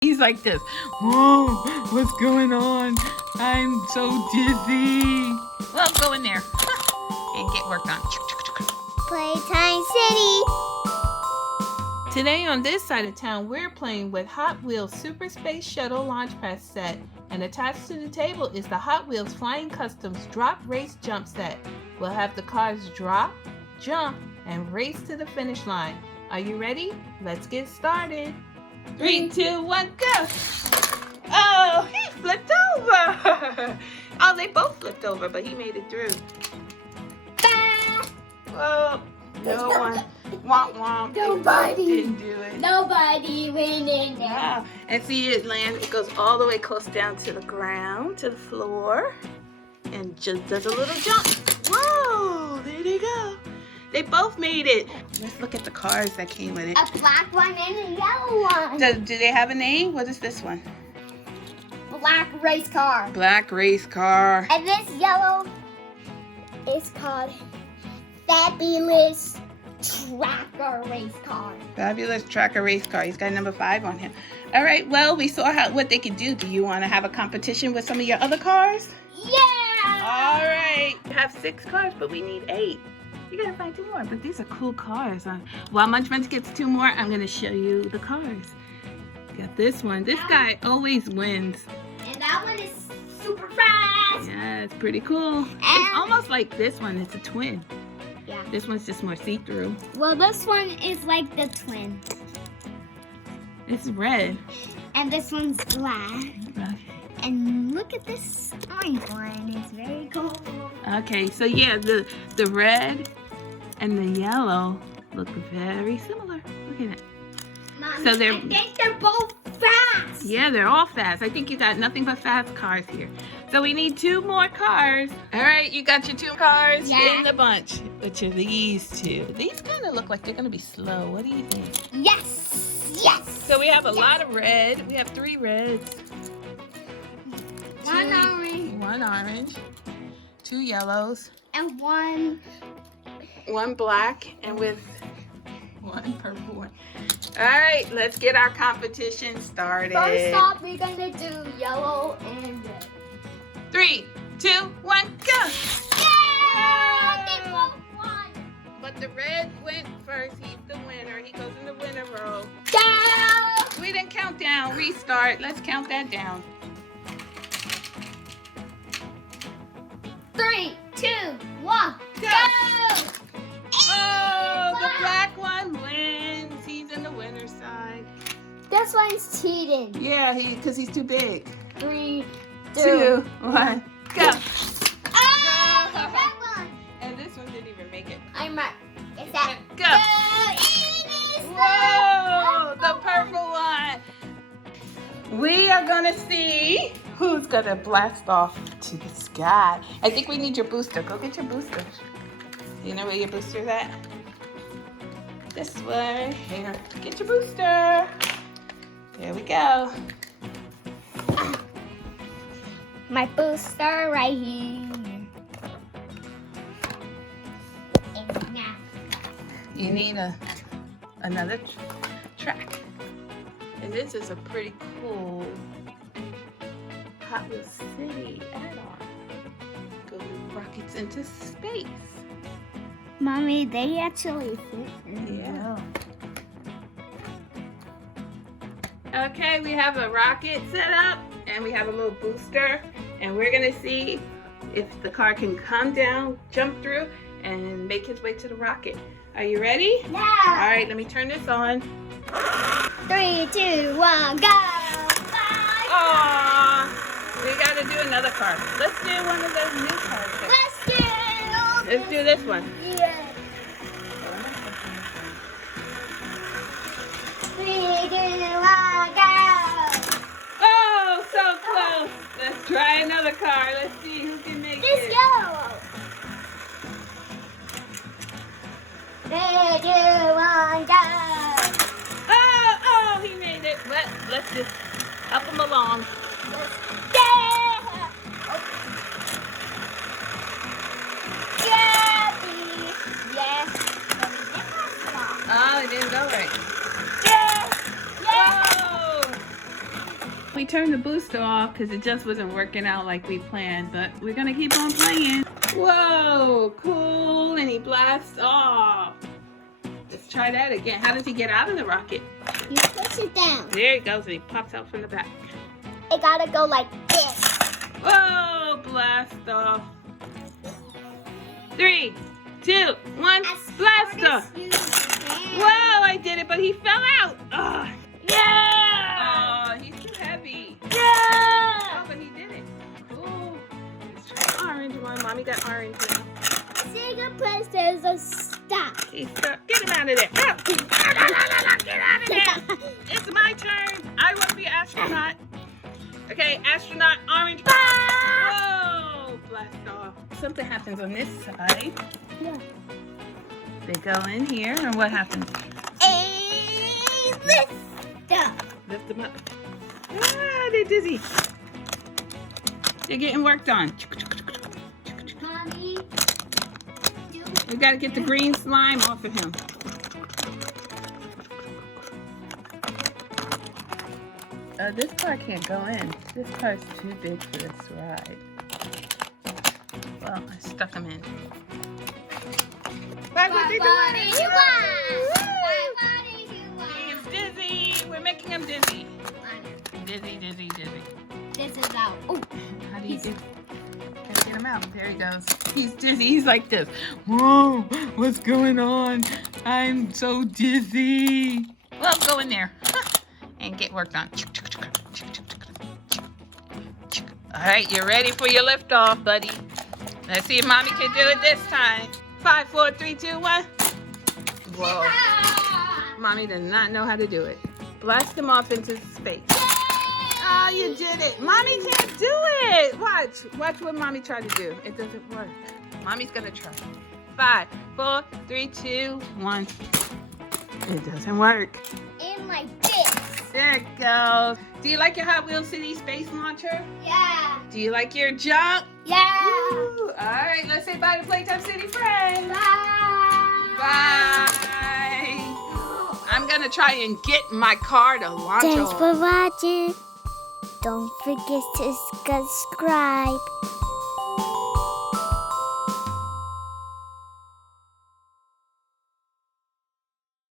He's like this. Whoa, what's going on? I'm so dizzy. Well, go in there and get worked on. Playtime City. Today on this side of town, we're playing with Hot Wheels Super Space Shuttle Launchpad set. And attached to the table is the Hot Wheels Flying Customs Drop Race Jump set. We'll have the cars drop, jump, and race to the finish line. Are you ready? Let's get started. 3, 2, 1, go! Oh, he flipped over! Oh, they both flipped over, but he made it through. Whoa, no one. Womp womp. Nobody. Didn't do it. Nobody went in there. Wow. And see it land, it goes all the way close down to the ground, to the floor, and just does a little jump. Whoa, there they go. They both made it. Let's look at the cars that came with it. A black one and a yellow one. Do they have a name? What is this one? Black race car. Black race car. And this yellow is called Fabulous Tracker Race Car. Fabulous Tracker Race Car. He's got number 5 on him. All right, well, we saw what they could do. Do you want to have a competition with some of your other cars? Yeah! All right. We have 6 cars, but we need 8. You gotta find 2 more, but these are cool cars. While Munch Munch gets 2 more, I'm gonna show you the cars. Got this one. This guy always wins. And that one is super fast. Yeah, it's pretty cool. It's almost like this one. It's a twin. Yeah. This one's just more see-through. Well, this one is like the twin. It's red. And this one's black. Okay. And look at this orange one. It's very cool. Okay, so yeah, the red and the yellow look very similar. Look at it. Mom, So I think they're both fast. Yeah, they're all fast. I think you got nothing but fast cars here. So we need 2 more cars. All right, you got your 2 cars in the bunch, which are these 2. These kind of look like they're going to be slow. What do you think? Yes. Yes. So we have a lot of red. We have 3 reds. 1 orange. 1 orange. 2 yellows. And 1 black, and with 1 purple one. All right, let's get our competition started. First off, we're gonna do yellow and red. 3, 2, 1, go! Yeah! They both won. But the red went first. He's the winner. He goes in the winner row. Yeah! We didn't count down. Restart. Let's count that down. 3, 2, 1, go! Oh, the black one wins. He's in the winner's side. This one's cheating. Yeah, because he's too big. 3, 2, 1, go! Oh, the red one. And this one didn't even make it. I'm right. Is that Go! It is Whoa, the purple one. We are gonna see who's gonna blast off to the sky. I think we need your booster. Go get your booster. You know where your booster's at? This way. Here. Get your booster. There we go. my booster right here. And now. You need another track. And this is a pretty cool Hot Wheels City add-on. Go rockets into space. Mommy, they actually fit in. Yeah. Okay, we have a rocket set up and we have a little booster, and we're gonna see if the car can come down, jump through, and make his way to the rocket. Are you ready? Yeah. All right, let me turn this on. 3, 2, 1, go! Bye. Aww, we gotta do another car. Let's do one of those new cars. Let's do this one. Yeah. 3, 2, 1, go! Oh, so close. Let's try another car. Let's see who can make This it. yellow. 3, 2, 1, go! Oh, he made it. Let's just help him along. Yeah! Yeah! Yeah! Oh, it didn't go right. Yeah! Yeah! Whoa! We turned the booster off because it just wasn't working out like we planned, but we're gonna keep on playing. Whoa, cool, and he blasts off. Let's try that again. How does he get out of the rocket? You push it down. There he goes, and he pops out from the back. It gotta go like this. Whoa, blast off. 3, 2, 1, blast off. Whoa, I did it, but he fell out. Oh, yeah! Oh, he's too heavy. Yeah! Oh, but he did it. Cool. Let's try the orange one. Mommy got orange now. Sega press a stop. He's stuck. Get him out of there. Oh. Get out of there. It's my turn. I want to be astronaut. Okay, astronaut orange. Whoa, blast off. Something happens on this side. Yeah. They go in here, and what happens? Lift up. Lift them up. Ah, they're dizzy. They're getting worked on. Mommy. We gotta get the green slime off of him. This car can't go in. This car's too big for this ride. Well, I stuck him in. Bye, what they doing? He's dizzy. We're making him dizzy. Dizzy, dizzy, dizzy. This is out. Oh, How do you do? Gotta get him out. There he goes. He's dizzy. He's like this. Whoa, what's going on? I'm so dizzy. Well, go in there and get worked on. All right, you're ready for your liftoff, buddy. Let's see if Mommy can do it this time. 5, 4, 3, 2, 1. Whoa. Mommy does not know how to do it. Blast him off into space. Oh, you did it. Mommy can't do it. Watch. Watch what Mommy tried to do. It doesn't work. Mommy's going to try. 5, 4, 3, 2, 1. It doesn't work. in like this. There it goes. Do you like your Hot Wheels City Space Launcher? Yeah. Do you like your jump? Yeah. Woo. All right, let's say bye to Playtime City friends. Bye. Bye. I'm going to try and get my car to launch Thanks off. for watching. Don't forget to subscribe.